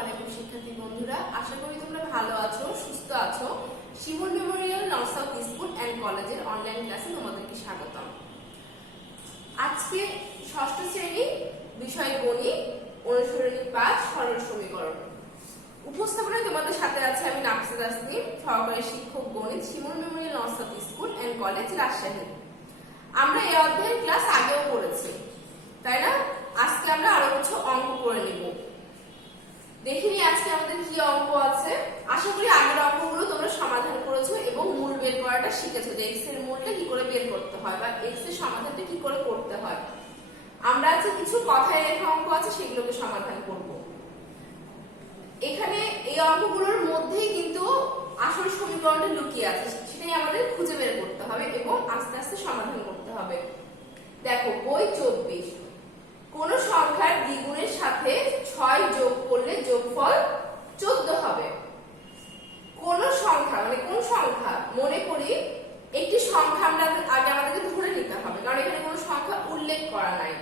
আলাইকুম শিক্ষার্থী বন্ধুরা, আশা করি তোমরা ভালো আছো, সুস্থ আছো। Shimul memorial north south school and কলেজের অনলাইন ক্লাসে তোমাদেরকে স্বাগতম। আজকে ষষ্ঠ শ্রেণী বিষয় গণিত অনুশীলনী 5 সরল সমীকরণ উপস্থাপনায় তোমাদের সাথে আছে আমি নাফিসা তাসনিম, সহকারী শিক্ষক গণিত, Shimul memorial north south school and college, Rajshahi. আমরা এই অধ্যায়ের ক্লাস আগেও করেছি, তাই না? আজকে আমরা আরো কিছু অঙ্ক করে নিব। দেখিনি আজকে আমাদের কি অঙ্ক আছে। আশা করি আগের অঙ্কগুলো তোমরা সমাধান করেছো এবং মূল বের করাটা শিখেছো, যে এক্স এর মূলটা কি করে বের করতে হয় বা এক্স এর সমাধানটা কি করে করতে হয়। আমরা আজকে কিছু কথায় লেখা অঙ্ক আছে, সেগুলোকে সমাধান করব। এখানে এই অঙ্কগুলোর মধ্যেই কিন্তু আসল সমীকরণটা লুকিয়ে আছে, সেটাই আমাদের খুঁজে বের করতে হবে এবং আস্তে আস্তে সমাধান করতে হবে। দেখো, বই 24, কোন সংখ্যার দ্বিগুণের সাথে 6 যোগ করলে যোগফল 14 হবে। কোন সংখ্যা মানে কোন সংখ্যা, মনে করি একটি সংখ্যা আমরা আগে আমাদেরকে ধরে নিতে হবে, কারণ এখানে কোনো সংখ্যা উল্লেখ করা নাই।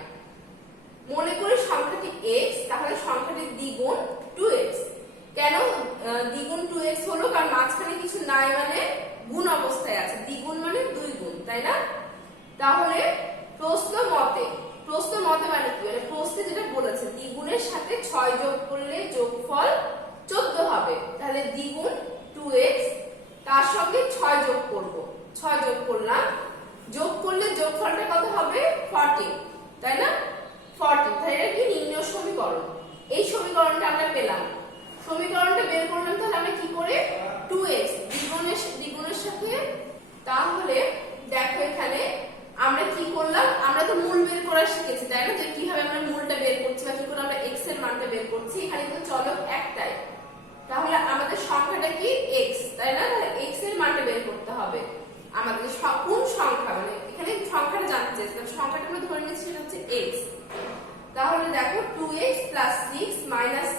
মনে করি সংখ্যাটি x, তাহলে সংখ্যাটির দ্বিগুণ 2x। কেন দ্বিগুণ 2x হলো? কারণ মাঝখানে কিছু নাই, মানে গুণ অবস্থায় আছে। দ্বিগুণ মানে 2 গুণ, তাই না? তাহলে প্রশ্ন মতে মানে কি? মানে প্রশ্নে যেটা বলেছে দ্বিগুণের সাথে 6 যোগ করলে যোগফল 14 হবে। তাহলে দ্বিগুণ 2x, তার সঙ্গে 6 যোগ করব। 6 যোগ করলাম, যোগ করলে যোগফলটা কত হবে? 14, তাই না? 14। তাহলে এটা কি নির্ণয় সমীকরণ। এই সমীকরণটা আমরা পেলাম। সমীকরণটা বের করলাম, তাহলে আমরা কি করে 2x দ্বিগুণের সাথে। তাহলে দেখো এখানে আমরা কি করলাম, আমরা তো মূল বের করা শিখেছি, তাই না? যে কিভাবে আমরা মূলটা বের করছি বা কি করে আমরা x এর মানটা বের করছি। এখানে কিন্তু চলক একটাই, তাহলে আমাদের সংখ্যাটা কি x, তাই না? তাহলে x এর মানটা বের করতে হবে আমাদের। কোন সংখ্যা, মানে এখানে সংখ্যাটা জানতে চাইছি, তাহলে সংখ্যাটা আমরা ধরে নিচ্ছি সেটা হচ্ছে x। তাহলে দেখো 2x + 6 -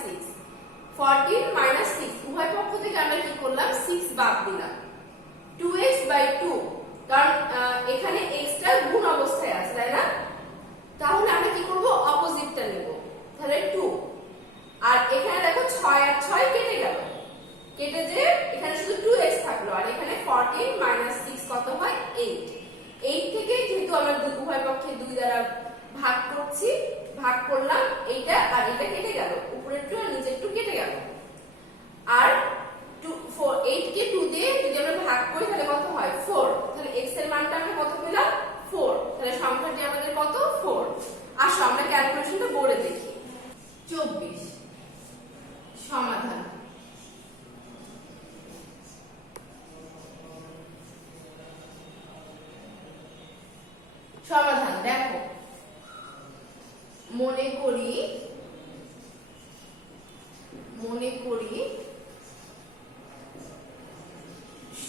6, 14 - 6, উভয় পক্ষ থেকে আমরা কি করলাম? 6 বাদ দিলাম। 2x/2, কারণ এখানে x টা গুণ অবস্থায় আছে, তাই না? তাহলে আমরা কি করব? অপোজিটটা নেব, তাহলে 2। আর এখানে দেখো 6 আর 6 কেটে গেল, কেটে যে এখানে শুধু 2x থাকলো। আর এখানে 14 - 6 কত হয়? 8। 8 থেকে যেহেতু আমরা উভয় পক্ষে 2 দ্বারা ভাগ করছি, ভাগ করলাম, এইটা আর এটা কেটে গেল, উপরেরটা আর নিচেরটা কেটে গেল। আর 8 কে 2 দিয়ে যদি আমরা ভাগ করি তাহলে কত হয়? 4। তাহলে x এর মানটা আমরা কত পেলাম? 4। তাহলে সংখ্যাটি আমাদের কত? 4। আসো আমরা ক্যালকুলেশনটা করে দেখি। 24 সমাধান। সমাধান দেখো, মনে করি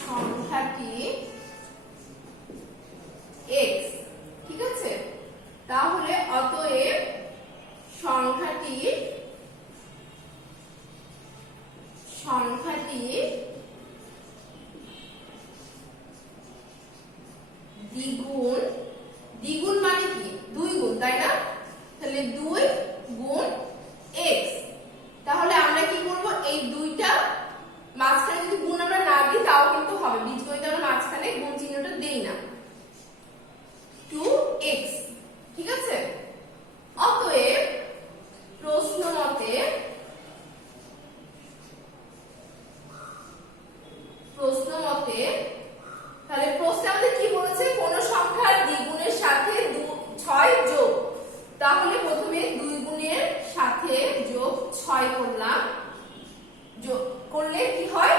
সংখ্যাটি x, ঠিক আছে? তাহলে অতএব সংখ্যাটি দ্বিগুণ মানে কি? 2 গুণ, তাই না? তাহলে 2 গুণ x। তাহলে আমরা কি করব? এই 2টা মাঝখানে যদি গুণ আমরা না দিই তাও কিন্তু হবে, বীজগণিতে আমরা মাঝখানে গুণ চিহ্নটা দেই না। 2x, ঠিক আছে? অতএব প্রশ্ন মতে তাহলে প্রশ্নে আমাদের কি বলেছে? কোন সংখ্যার দ্বিগুণের সাথে 6 যোগ। তাহলে প্রথমে 2 গুণের সাথে যোগ 6 করলাম, যোগ করলে কি হয়?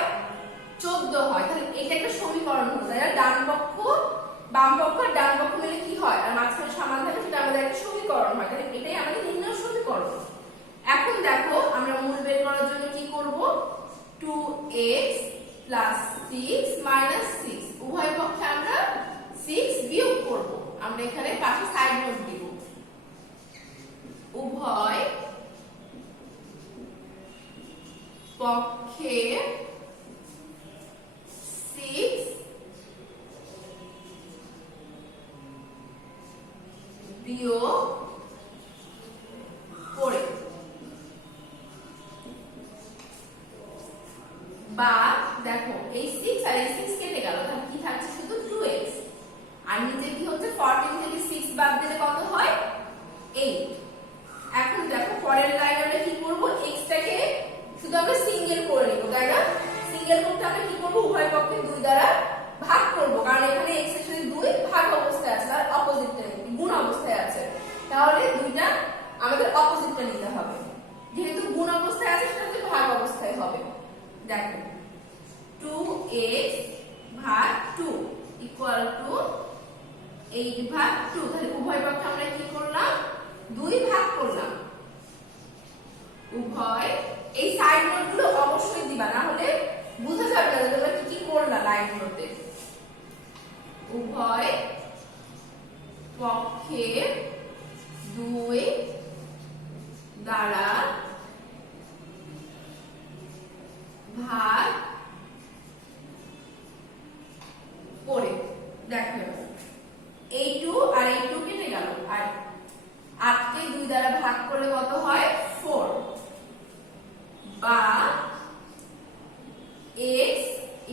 14 হয়। তাহলে এটা একটা সমীকরণ হলো, তাই না? ডান পক্ষ বাম পক্ষ আর ডান পক্ষ মিলে কি হয়? আর মাঝখানে সমান থাকে, সেটা আমাদের একটা সমীকরণ হয়। তাহলে এটাই আমাদের নির্ণয় সমীকরণ। এখন দেখো আমরা মূল বের করার জন্য কি করব? 2x + 6 - 6, উভয় পক্ষে আমরা 6 বিয়োগ করব। আমরা এখানে পাশে সাইড নোট দিব, উভয় পক্ষে 6 বিয়োগ করে। বা দেখো এই 6 আর এই 6 কেটে গেল, তাহলে কি থাকছে শুধু 2x। আর নিচে কি হচ্ছে 14 থেকে 6 বাদ দিলে কত হয় 8। এখন দেখো পরের লাইনে আমরা কি করব, x টাকে শুধু আমরা সিঙ্গেল করে নেব, তাই না? সিঙ্গেল করতে আমরা কি করব, উভয় পক্ষে 2 দ্বারা ভাগ করব, কারণ এখানে x এর সাথে 2 ভাগ অবস্থায় আছে, আর অপোজিটটা গুণ অবস্থায় আছে, তাহলে দুইটা আমাদের অপোজিটটা নিতে হবে। যেহেতু গুণ অবস্থায় আছে সেটা ভাগ অবস্থায় হবে। দেখো 2x ভাগ 2 ইকুয়াল টু 8 ভাগ 2, তাহলে উভয় পক্ষে আমরা কি করলাম 2 ভাগ করলাম। উভয় এই সাইড নোটগুলো অবশ্যই দিবা, না হলে বোঝা যাবে না তোমরা কি কি করলা লাইন নোটে। উভয় পক্ষে 2 দ্বারা ভাগ করে। দেখো এই 2 আর এই 2 কেটে গেল, আর 8 কে 2 দ্বারা ভাগ করলে কত হয় 4, বা x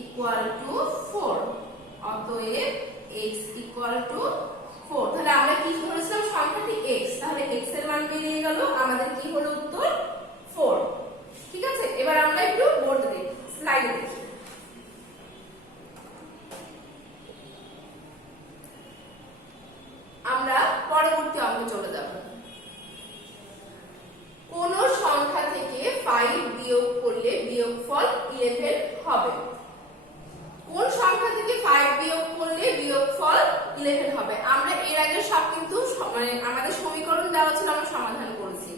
ইকুয়াল টু 4। অতএব x ইকুয়াল টু 4। তাহলে আমরা কি ধরেছিলাম সংখ্যাটি x, তাহলে x এর মান বেরিয়ে গেল, আমাদের কি হলো উত্তর 4। ঠিক আছে, এবার আমরা একটু বোর্ডে দেখি, স্লাইডে দেখি। আমরা পরবর্তী অঙ্কে চলে যাব। কোন সংখ্যা থেকে 5 বিয়োগ করলে বিয়োগফল 11 হবে। কোন সংখ্যা থেকে 5 বিয়োগ করলে বিয়োগফল 11 হবে। আমরা এর আগে সব কিন্তু মানে আমাদের সমীকরণ দেওয়া ছিল, আমরা সমাধান করেছি।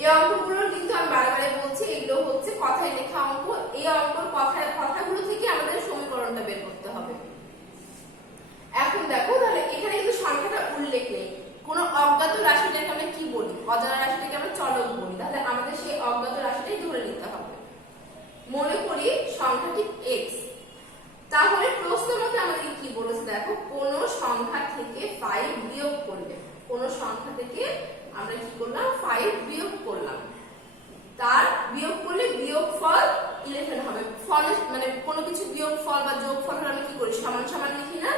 এই অঙ্কগুলো কিন্তু আমি বারবার বলছি, এগুলো হচ্ছে কথায় লেখা অঙ্ক। এই অঙ্কের কথাগুলো থেকে আমাদের সমীকরণটা বের করতে হবে। এখন দেখো, তাহলে এখানে কিন্তু সংখ্যাটা উল্লেখ নেই। কোন অজ্ঞাত রাশিটাকে আমরা কি বলি, অজানা রাশিটাকে আমরা চলক বলি, তাহলে আমাদের সেই অজ্ঞাত রাশিটাই ধরে নিতে হবে। মনে করি সংখ্যাটি x, তাহলে প্রশ্ন মতে আমাদের কি বলেছে দেখো, কোন সংখ্যা থেকে 5 বিয়োগ করলে, কোন সংখ্যা থেকে আমরা কি করলাম 5 বিয়োগ করলাম, তার বিয়োগ করলে বিয়োগফল 11 হবে। ফল মানে কোনো কিছু বিয়োগফল বা যোগফল হলে আমরা কি করি সমান সমান লিখি না,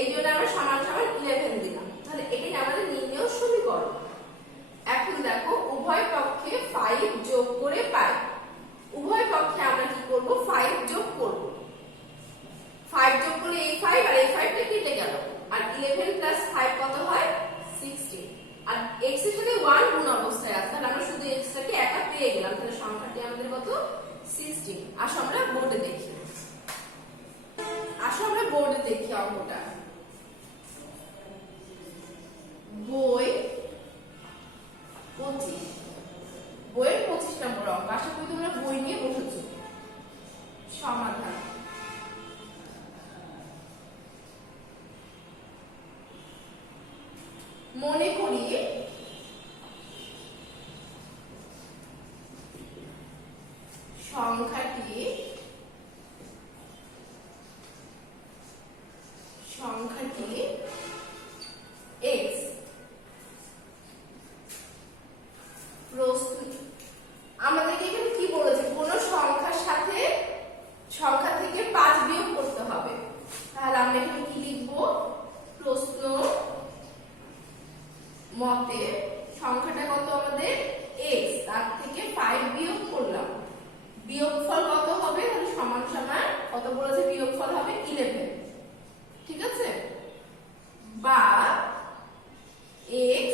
এই জন্য আমরা সমান সমান 11 দিলাম। তাহলে এটাই আমাদের নির্ণয় সমীকরণ। এখন দেখো উভয় পক্ষে 5 যোগ করে পাই, উভয় পক্ষে আমরা কি করব 5 যোগ করব। 5 যোগ করলে এই 5 আর এই 5টা কেটে গেল, আর 11 প্লাস 5 কত হয় 16। আর x এর সাথে 1 গুণ অবস্থায় আছে, তাহলে আমরা শুধু x টাকে একা পেয়ে গেলাম, তাহলে সংখ্যাটি আমাদের কত 16। আসো আমরা বোর্ডে দেখি, আসো আমরা বোর্ডে দেখি অঙ্কটা। বই 25, বইয়ের 25 নম্বর অঙ্ক। আশা করি তোমরা বই নিয়ে বসেছো। সমাধান। মনে করি সংখ্যাটি x। আমাদেরকে এখানে কি বলেছে, কোন সংখ্যার সাথে সংখ্যা থেকে 5 বিয়োগ করতে হবে। তাহলে আমরা এখানে কি লিখব, প্রশ্ন মতে সংখ্যাটা কত আমাদের x, তার থেকে 5 বিয়োগ করলাম, বিয়োগফল কত হবে, তাহলে সমান সমান কত বলেছে বিয়োগফল হবে 11। ঠিক আছে, বা x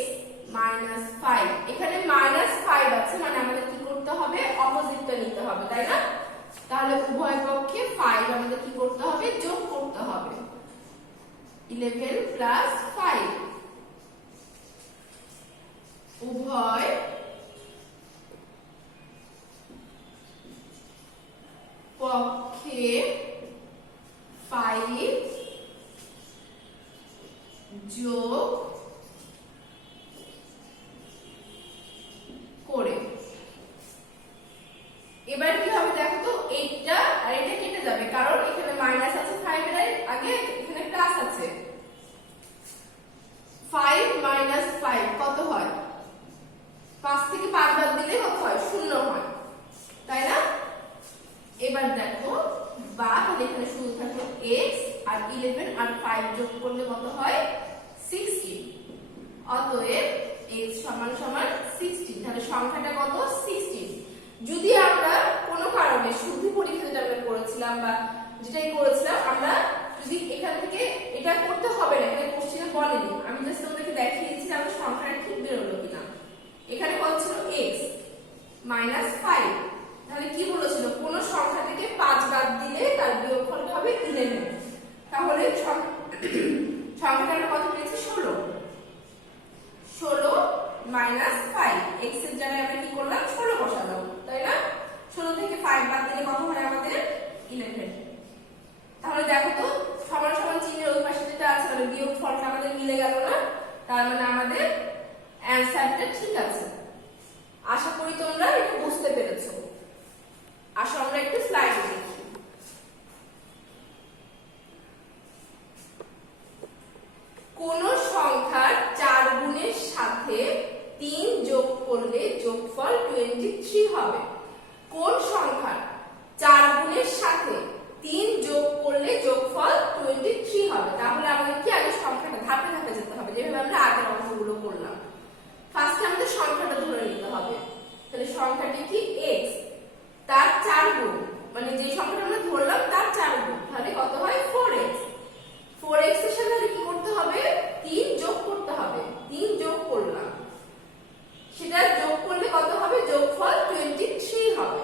মাইনাস 5, এখানে মাইনাস 5 আছে মানে আমাদের কি করতে হবে অপোজিটটা নিতে হবে, তাই না? তাহলে উভয় পক্ষে 5 আমাদের কি করতে হবে যোগ করতে হবে, 11 প্লাস 5। উভয় পক্ষে 5 যোগ করে। এবার কি হবে দেখো তো, এইটা আর এটা কেটে যাবে, কারণ এখানে মাইনাস আছে 5 এর আগে, এখানে প্লাস আছে। 5 মাইনাস 5 কত হয়, 5 থেকে 5 বাদ দিলে কত হয় 0 হয়, তাই না? এবার দেখো 5 যোগ করলে কত হয় 16। অতএব x সমান সমান 16। তাহলে সংখ্যাটা কত 16। যদি আমরা কোনো কারণে শুদ্ধি পরীক্ষা যেটা আমরা করেছিলাম বা যেটাই করেছিলাম, আমরা যদি এখান থেকে এটা করতে হবে না, এখানে কোশ্চেনে বলেনি, আমি জাস্ট তোমাদেরকে দেখিয়েছি যে আমার সংখ্যাটা ঠিক বেরোলো কিনা। এখানে কত ছিল x -5। তাহলে কি বলেছিল, কোন সংখ্যা থেকে 5 বাদ দিলে তার বিয়োগফল হবে 11। তাহলে সংখ্যাটা আমরা কত পেয়েছি 16। 16 -5 x এর জায়গায় আমরা কি করলাম 16 বসালাম, তাই না? 16 থেকে 5 বাদ দিলে কত হয় আমাদের 11। তাহলে দেখো তো সমান সমান চিহ্নের ওই পাশে যেটা আছে তাহলে বিয়োগফলটা আমাদের মিলে গেল না? তার মানে আমাদের অ্যানসারটা ঠিক আছে। আশা করি তোমরা একটু বুঝতে পেরেছো। আসো আমরা একটু স্লাইডে দেখি। কোন সংখ্যার 4 গুণের সাথে 3 যোগ করলে যোগফল 23 হবে। কোন সংখ্যার 4 গুণের সাথে 3 যোগ করলে যোগফল 23 হবে। তাহলে আমাদের কি আগে সংখ্যাটা ধাপে ধাপে যেতে হবে, যেভাবে আমরা আগের অঙ্কগুলো করলাম। ফার্স্টে আমাদের সংখ্যাটা ধরে নিতে হবে। তাহলে সংখ্যাটি কি x, তার 4 গুণ, মানে যে সংখ্যাটা আমরা ধরলাম তার 4 গুণ, তাহলে কত হয় 4x। 4x এর সাথে কি করতে হবে 3 যোগ করতে হবে। 3 যোগ করলাম, সেটা যোগ করলে কত হবে যোগফল 23 হবে।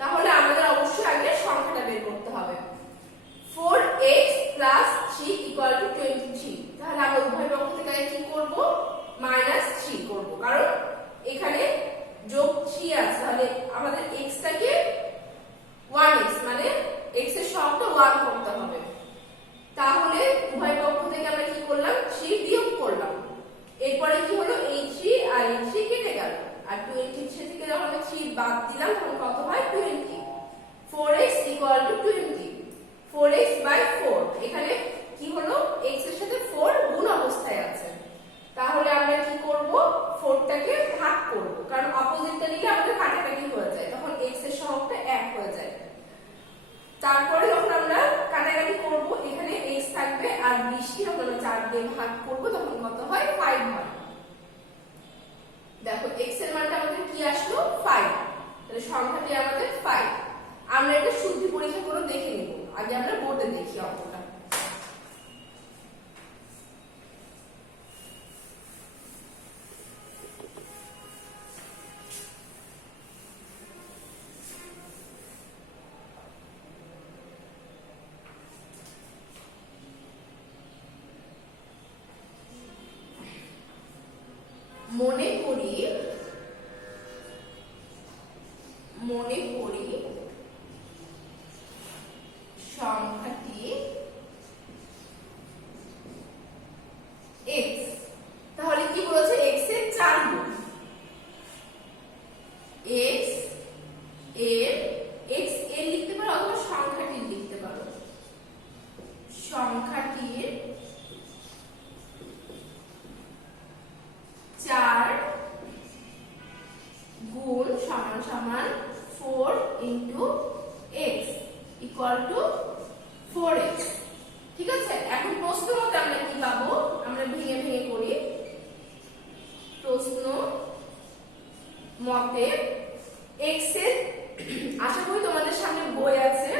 তাহলে আমাদের অবশ্যই আগে সংখ্যাটা বের করতে হবে। 4x + 3 = 23। তাহলে আমরা উভয় পক্ষ থেকে কি করব -3 করব, কারণ এখানে যোগ 3 আছে। তাহলে আমাদের x টাকে 1x মানে x এর সহগটা 1 করতে হবে। তাহলে উভয় পক্ষ থেকে আমরা কি করলাম 3 বিয়োগ করলাম। এরপরে কি হলো এই 3 আর এই 3 কেটে গেল, আর 23 থেকে যখন আমরা 3 বাদ দিলাম তখন কত হয় 20। 4x = 20। 4x/4, এখানে কি হলো x এর সাথে 4 গুণ অবস্থায় আছে। তাহলে আমরা কি করব 4টাকে ভাগ করব, কারণ অপোজিটটা নিলে আমাদের কাটাকাটি হয়ে যায়, তখন x এর সহগটা 1 হয়ে যায়। তারপরে যখন আমরা কাটাকাটি করব এখানে x থাকবে আর 20 কে যখন আমরা 4 দিয়ে ভাগ করব তখন কত হয় 5 হয়। দেখো x এর মানটা আমাদের কি আসলো 5। তাহলে সংখ্যাটি আমাদের 5। আমরা এটা শুদ্ধি পরীক্ষা করে দেখে নেব, আগে আমরা বোর্ডে দেখি অঙ্কটা। মনে করি সংখ্যাটি x। তাহলে কি বলেছে x এর 4 গুণ। x এর লিখতে পারো অথবা সংখ্যাটির লিখতে পারো। সংখ্যাটির 4 গুণ সমান সমান 4 × x = 4x। ঠিক আছে, এখন প্রশ্ন মতে আমরা কি পাবো, আমরা ভেঙে ভেঙে করি। প্রশ্ন মতে x এর, আশা করি তোমাদের সামনে বই আছে,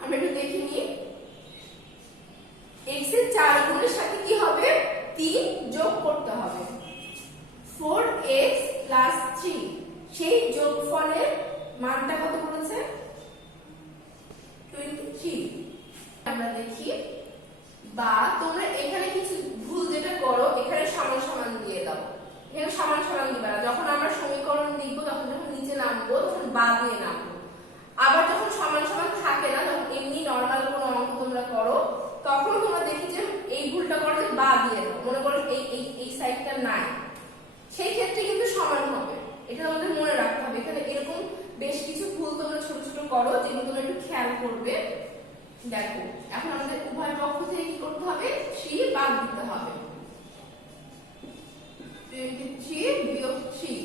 আমরা একটু দেখে নিই। x এর 4 গুণের সাথে কি হবে 3 যোগ করতে হবে। 4x + 3, সেই যোগফলের মানটা কত বলেছে 23। আমরা দেখি, বা তোমরা এখানে কিছু ভুল যেটা করো এখানে সমান সমান দিয়ে দাও। এখানে সমান সমান দিবা না, যখন আমরা সমীকরণ লিখব তখন যখন নিচে নামবো তখন বা দিয়ে নামবো। আবার যখন সমান সমান থাকে না, তখন এমনি নরমাল কোনো অঙ্ক তোমরা করো তখন তোমরা দেখি যে এই ভুলটা করো যে বা দিয়ে দাও, মনে করো এই সাইডটা নাই, সেই ক্ষেত্রে কিন্তু সমান হবে। এটা আমাদের মনে রাখতে হবে। এখানে এরকম বেশ কিছু ভুল তোমরা ছোট ছোট করো যেগুলো তোমরা একটু খেয়াল করবে। দেখো এখন আমাদের উভয় পক্ষ থেকে কি করতে হবে 3 বাদ দিতে হবে। 23 বিয়োগ 3,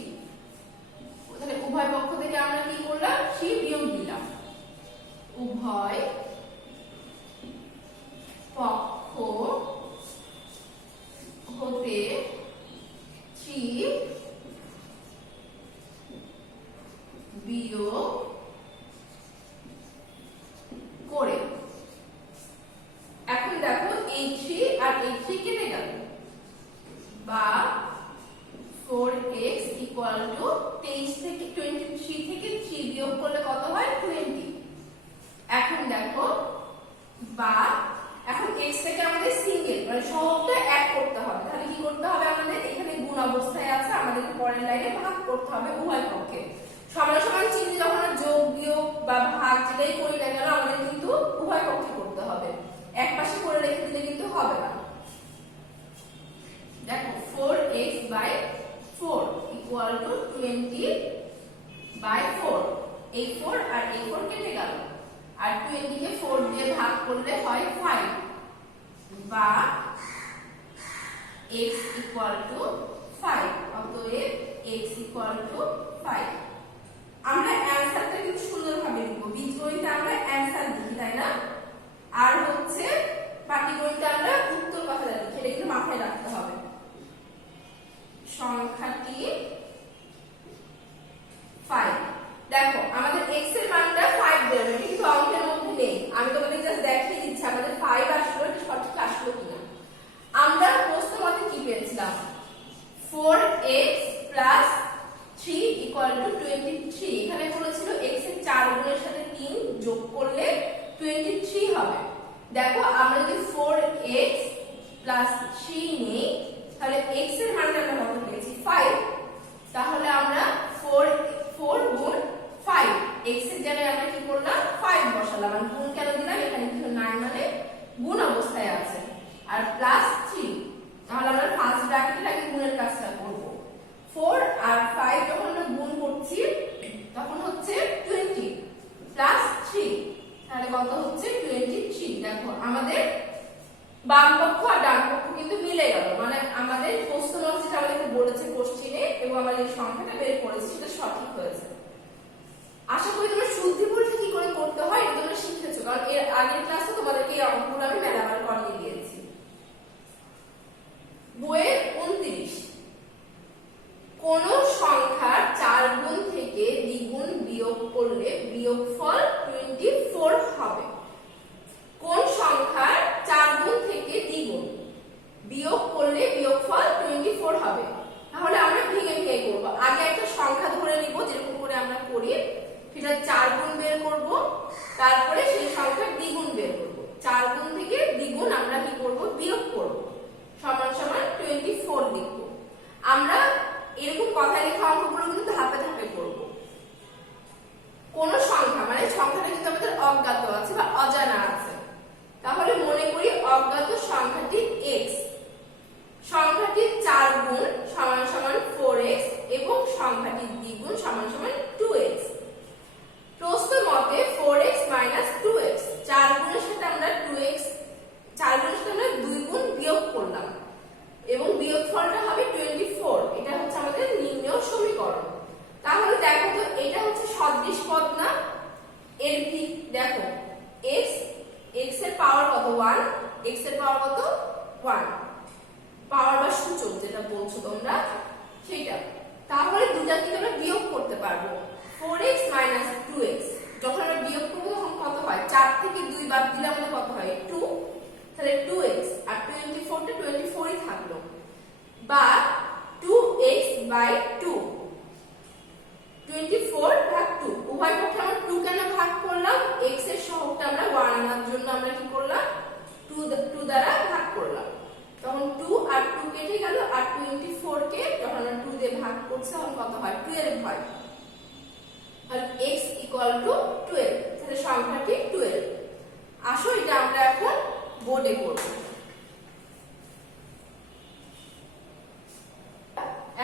তাহলে উভয় পক্ষ থেকে আমরা কি করলাম 3 বিয়োগ দিলাম। উভয় বিয়োগ করে। এখন দেখো এই 3 আর এই 3 কেটে গেল, বা 4x ইকুয়াল টু 23 থেকে 3 বিয়োগ করলে কত হয় 20। এখন দেখো বা এখন x থেকে আমাদের সিঙ্গেল মানে সহগটা এক করতে হবে। তাহলে কি করতে হবে, আমাদের এখানে গুণ অবস্থায় আছে, আমাদের পরের লাইনে ভাগ করতে হবে উভয় পক্ষে। সমান সমান চিহ্ন যখন যোগ বিয়োগ বা ভাগ যেটাই করি না কেন আমাদের কিন্তু উভয় পক্ষে করতে হবে, এক পাশে করে রেখে দিলে কিন্তু হবে না। দেখো 4x/4 ইকুয়াল টু 20/4। এই 4 আর এই 4 কেটে গেল, আর 20 কে 4 দিয়ে ভাগ করলে হয় 5, বা x ইকুয়াল টু 5। অতএব x ইকুয়াল টু 5। আমরা অ্যানসারটা কিন্তু সুন্দরভাবে লিখব। বীজগণিতে আমরা অ্যানসার লিখি, তাই না? আর হচ্ছে পাটিগণিতে আমরা উত্তর কথাটা লিখি, এটা কিন্তু মাথায় রাখতে হবে। সংখ্যাটি 5। দেখো আমাদের x এর মানটা 5 দেবে, কিন্তু অঙ্কের মধ্যে নেই। আমি তোমাদের জাস্ট দেখিয়ে দিচ্ছি আমাদের 5 আসলো, এটা সঠিক আসলো কিনা। আমরা প্রশ্ন মতে কি পেয়েছিলাম, 4x প্লাস 3 ইকুয়াল টু 23। এখানে বলেছিল x এর 4 গুণের সাথে 3 যোগ করলে 23 হবে। দেখো আমরা যদি 4x প্লাস 3 নেই, তাহলে x এর মানটা আমরা কত পেয়েছি 5। তাহলে আমরা 4 গুণ 5, x এর জায়গায় আমরা কি করলাম 5 বসালাম। আর গুণ কেন দিলাম, এখানে কিছু নাই মানে গুণ অবস্থায় আছে। আর প্লাস 3, তাহলে আমরা ফার্স্ট ব্র্যাকেটে আগে গুণের কাজটা করব। 4 আর 5 যখন আমরা গুণ করছি তখন হচ্ছে 20 প্লাস 3, তাহলে কত হচ্ছে 23। দেখো আমাদের বাম পক্ষ আর ডান পক্ষ কিন্তু মিলে গেল, মানে আমাদের প্রশ্ন যেটা আমাদেরকে বলেছে কোশ্চেনে এবং আমরা যে সংখ্যাটা বের করেছি সেটা সঠিক হয়েছে। আশা করি তোমরা শুদ্ধি পরীক্ষা কি করে করতে হয় এটা তোমরা শিখেছো, কারণ এর আগের ক্লাসে তোমাদেরকে এই অঙ্কগুলো আমি মেলাবার করিয়ে দিয়েছি। বইয়ের 29, কোন সংখ্যার 4 গুণ থেকে দ্বিগুণ বিয়োগ করলে বিয়োগফল 24 হবে। কোন সংখ্যার 4 গুণ থেকে দ্বিগুণ বিয়োগ করলে বিয়োগফল 24 হবে। তাহলে আমরা ভেঙে ভেঙে করব। আগে একটা সংখ্যা ধরে নিব যেরকম করে আমরা করি, সেটা 4 গুণ বের করব, তারপরে সেই সংখ্যার দ্বিগুণ বের করব। 4 গুণ থেকে দ্বিগুণ আমরা কি করব বিয়োগ করব, সমান সমান 24 লিখব। আমরা এরকম কথা লেখা অঙ্কগুলো কিন্তু ধাপে ধাপে করব। কোন সংখ্যা মানে সংখ্যাটা কিন্তু আমাদের অজ্ঞাত আছে বা অজানা আছে, তাহলে মনে করি অজ্ঞাত সংখ্যাটি x, সংখ্যাটি 4 গুণ সমান সমান 4x এবং সংখ্যাটি দ্বিগুণ সমান সমান 2x। প্রশ্ন মতে 4x - 2x, 4 গুণের সাথে আমরা 2x, 4 গুণের সাথে আমরা 2 গুণ বিয়োগ করলাম এবং বিয়োগফলটা হবে 24। এটা হচ্ছে আমাদের নির্ণয় সমীকরণ। তাহলে দেখো তো এটা হচ্ছে সদৃশ পদ না? এর দেখো x এর পাওয়ার কত 1, x এর পাওয়ার কত 1, পাওয়ার বা সূচক যেটা বলছো তোমরা সেটা। তাহলে দুটা থেকে আমরা বিয়োগ করতে পারবো। 4x - 2x যখন আমরা বিয়োগ করব তখন কত হয়, 4 থেকে 2 বাদ দিলে আমাদের কত হয় 2, তাহলে 2x আর 24টা 24ই থাকলো, বা 2x/2, 24/2। উভয় পক্ষে আমরা 2 কেন ভাগ করলাম, x এর সহগটা আমরা 1 আনার জন্য আমরা কি করলাম 2 দ্বারা ভাগ করলাম। তখন 2 আর 2 কেটে গেল, আর 24 কে যখন আমরা 2 দিয়ে ভাগ করছি তখন কত হয় 12 হয়। আর x ইকুয়াল টু 12, তাহলে সংখ্যাটি 12। আসো এটা আমরা এখন বোর্ডে করব।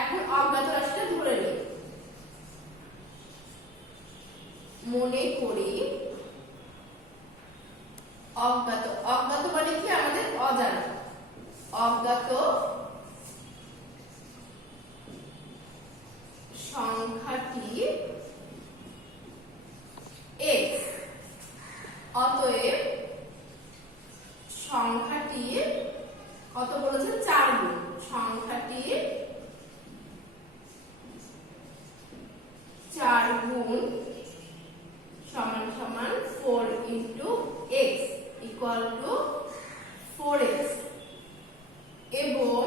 এখন অজ্ঞাত রাশিটা ধরে নিই। মনে করি অজ্ঞাত, অজ্ঞাত মানে কি আমাদের অজানা, অজ্ঞাত সংখ্যাটি x। অতএব সংখ্যাটি কত বলেছে 4 গুণ, সংখ্যাটি 4 গুণ ইকুয়াল টু 4x এবং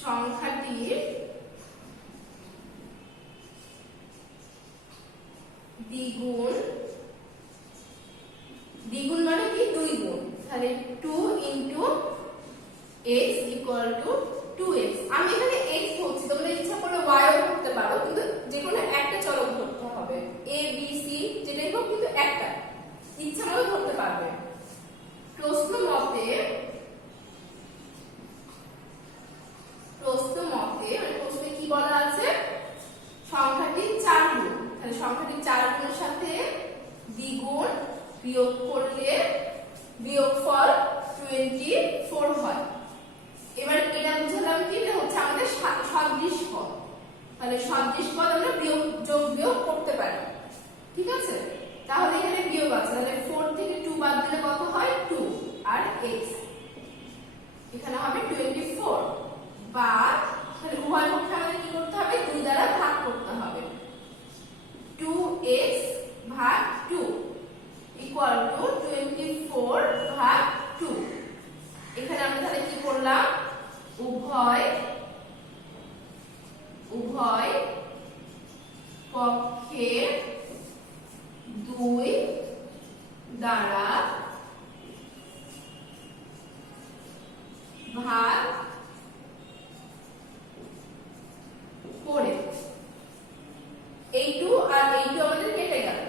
সংখ্যাটির দ্বিগুণ, দ্বিগুণ মানে কি 2 গুণ, তাহলে 2 into x equal to 2x। আমি এখানে x ধরছি, তোমরা ইচ্ছা করলে y ও ধরতে পারো, কিন্তু যে কোনো একটা চলক ধরতে হবে, a b c যেটাই হোক, কিন্তু একটা ইচ্ছা মতো ধরতে পারবে। প্রশ্ন মতে মানে প্রশ্নে কি বলা আছে, সংখ্যাটি 4 গুণ, তাহলে সংখ্যাটি 4 গুণের সাথে দ্বিগুণ বিয়োগ করলে বিয়োগফল 24 হয়। এবার এটা বুঝলাম কি, এটা হচ্ছে আমাদের সদৃশ পদ, তাহলে সদৃশ পদ আমরা যোগ বিয়োগ করতে পারি, ঠিক আছে। তাহলে এখানে বিয়োগ আছে, তাহলে 4 থেকে 2 বাদ দিলে কত হয় 2, আর x এখানে হবে 24, বা তাহলে উভয় পক্ষে আমাদের কি করতে হবে, 2 দ্বারা ভাগ করতে হবে, 2x ভাগ 2 ইকুয়াল টু 24 ভাগ 2। এখানে আমরা তাহলে কি করলাম, উভয় পক্ষে 2 দ্বারা ভাগ করে, এই 2 আর এই 2 আমাদের কেটে গেল,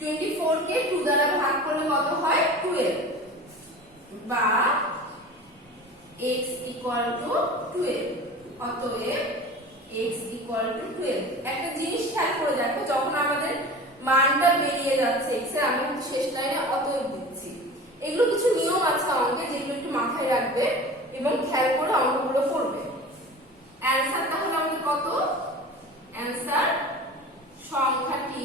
24 কে 2 দ্বারা ভাগ করলে কত হয় 12, বা x ইকুয়াল টু 12। অতএব x ইকুয়াল টু 12। একটা জিনিস খেয়াল করে দেখো, যখন আমাদের মানটা বেরিয়ে যাচ্ছে x এর, আমি কিন্তু শেষ লাইনে অতএব দিচ্ছি। এগুলো কিছু নিয়ম আছে অঙ্কে, যেগুলো একটু মাথায় রাখবে এবং খেয়াল করে অঙ্কগুলো করবে। অ্যানসার তাহলে আমাদের কত, অ্যানসার সংখ্যাটি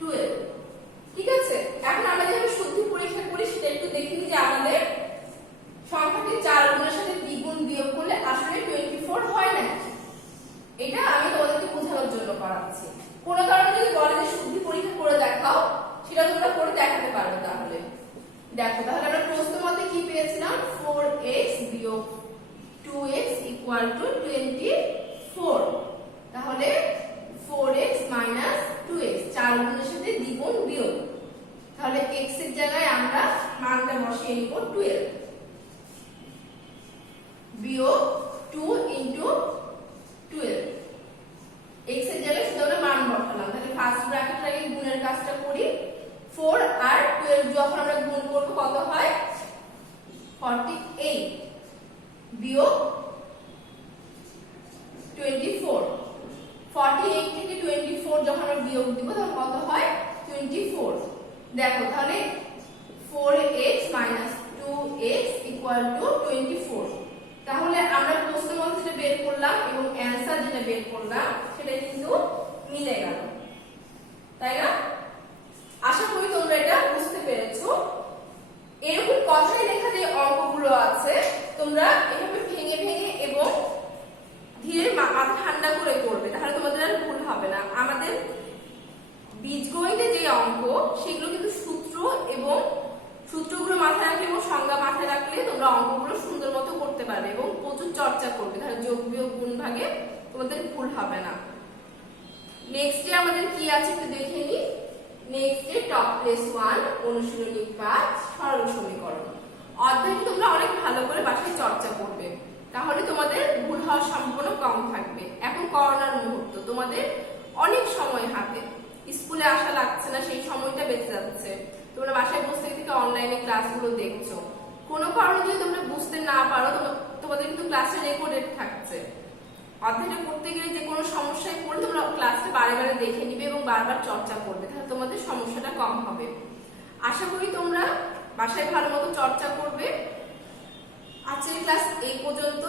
12, ঠিক আছে। এখন আমরা যেভাবে শুদ্ধি পরীক্ষা করি সেটা একটু দেখে নিই, যে আমাদের সংখ্যাটি 4 গুণের সাথে দ্বিগুণ বিয়োগ করলে আসলে 24 হয় না। এটা আমি তোমাদেরকে বোঝানোর জন্য করাচ্ছি। কোনো কারণে যদি বলে যে শুদ্ধি পরীক্ষা করে দেখাও, সেটা তোমরা করে দেখাতে পারবে। তাহলে দেখো, তাহলে আমরা প্রশ্ন মতে কি পেয়েছিলাম, 4x বিয়োগ 2x ইকুয়াল টু 24। তাহলে 4x মাইনাস 2x, 4 গুণের সাথে দ্বিগুণ বিয়োগ, তাহলে x এর জায়গায় আমরা মানটা বসিয়ে নিব 12 বিয়োগ 2 ইনটু 12, x এর জায়গায় শুধু আমরা মান বসালাম। তাহলে ফার্স্ট ব্র্যাকেট আগে গুণের কাজটা করি, 4 আর 12 যখন আমরা গুণ করব কত হয় 48 বিয়োগ 24, 48 থেকে 24 যখন আমরা বিয়োগ দিব তখন কত হয় 24। দেখো তাহলে 4x 2x 24। তাহলে আমরা প্রশ্ন মতে যেটা বের করলাম এবং অ্যানসার যেটা বের করলাম সেটা কিন্তু মিলে গেল, তাই না? আশা করি তোমরা এটা বুঝতে পেরেছো। এরকম কথাই লেখা যে অঙ্কগুলো আছে, তোমরা এভাবে ভেঙে ভেঙে এবং ধীরে মাথা ঠান্ডা করে করবে, তাহলে তোমাদের আর ভুল হবে না। আমাদের বীজগণিতে যে অঙ্ক, সেগুলো কিন্তু সূত্র এবং সূত্রগুলো মাথায় রাখলে এবং সংজ্ঞা মাথায় রাখলে তোমরা অঙ্কগুলো সুন্দর মতো করতে পারবে এবং প্রচুর চর্চা করবে, তাহলে যোগ বিয়োগ গুণ ভাগে তোমাদের ভুল হবে না। নেক্সট ডে আমাদের কি আছে একটু দেখে নিই। নেক্সট ডে টপ প্লেস 1 অনুশীলনী 5 সরল সমীকরণ অধ্যায়টি তোমরা অনেক ভালো করে বাসায় চর্চা করবে, তাহলে তোমাদের ভুল হওয়ার সম্ভাবনা কম থাকবে। এখন করোনার মুহূর্ত, তোমাদের অনেক সময় হাতে, স্কুলে আসা লাগছে না, সেই সময়টা বেঁচে যাচ্ছে। তোমরা বাসায় বসে থেকে অনলাইনে ক্লাসগুলো দেখছো, কোনো কারণে যদি তোমরা বুঝতে না পারো, তোমাদের কিন্তু ক্লাসে রেকর্ডেড থাকছে। অধ্যায়টা করতে গেলে যে কোনো সমস্যায় পড়লে তোমরা ক্লাসটা বারে বারে দেখে নিবে এবং বারবার চর্চা করবে, তাহলে তোমাদের সমস্যাটা কম হবে। আশা করি তোমরা বাসায় ভালো মতো চর্চা করবে। আজকের ক্লাস এই পর্যন্ত।